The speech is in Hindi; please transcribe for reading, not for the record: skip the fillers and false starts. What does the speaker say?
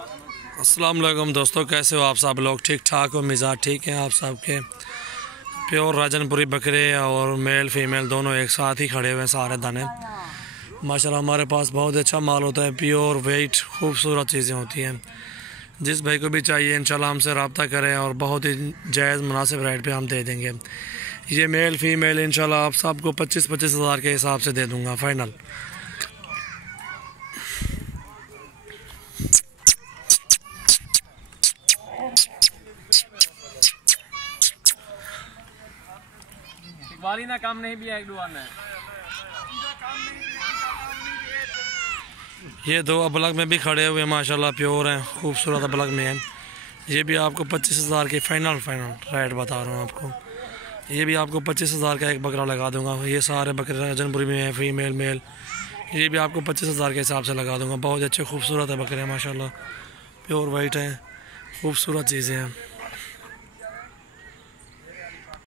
अस्सलाम वालेकुम दोस्तों, कैसे हो आप सब लोग? ठीक ठाक हो? मिजाज ठीक है आप सब के? प्योर राजनपुरी बकरे और मेल फीमेल दोनों एक साथ ही खड़े हुए हैं सारे दाने। माशाल्लाह हमारे पास बहुत अच्छा माल होता है, प्योर वेट खूबसूरत चीज़ें होती हैं। जिस भाई को भी चाहिए इंशाल्लाह हमसे रब्ता करें और बहुत ही जायज़ मुनासिब रेट पे हम दे देंगे। ये मेल फीमेल इंशाल्लाह आप सबको 25-25 हज़ार के हिसाब से दे दूँगा फ़ाइनल। वाली ना काम नहीं भी है, एक दुआन है। ये दो अबलग में भी खड़े हुए माशाल्लाह प्योर हैं, खूबसूरत अबलग में हैं। ये भी आपको 25 हज़ार की फ़ाइनल रेट बता रहा हूँ आपको। ये भी आपको 25 हज़ार का एक बकरा लगा दूंगा। ये सारे बकरे राजनपुरी में हैं, फीमेल मेल। ये भी आपको 25 हज़ार के हिसाब से लगा दूंगा। बहुत अच्छे खूबसूरत है बकरे हैं माशाल्लाह, प्योर वाइट हैं, खूबसूरत चीज़ें हैं।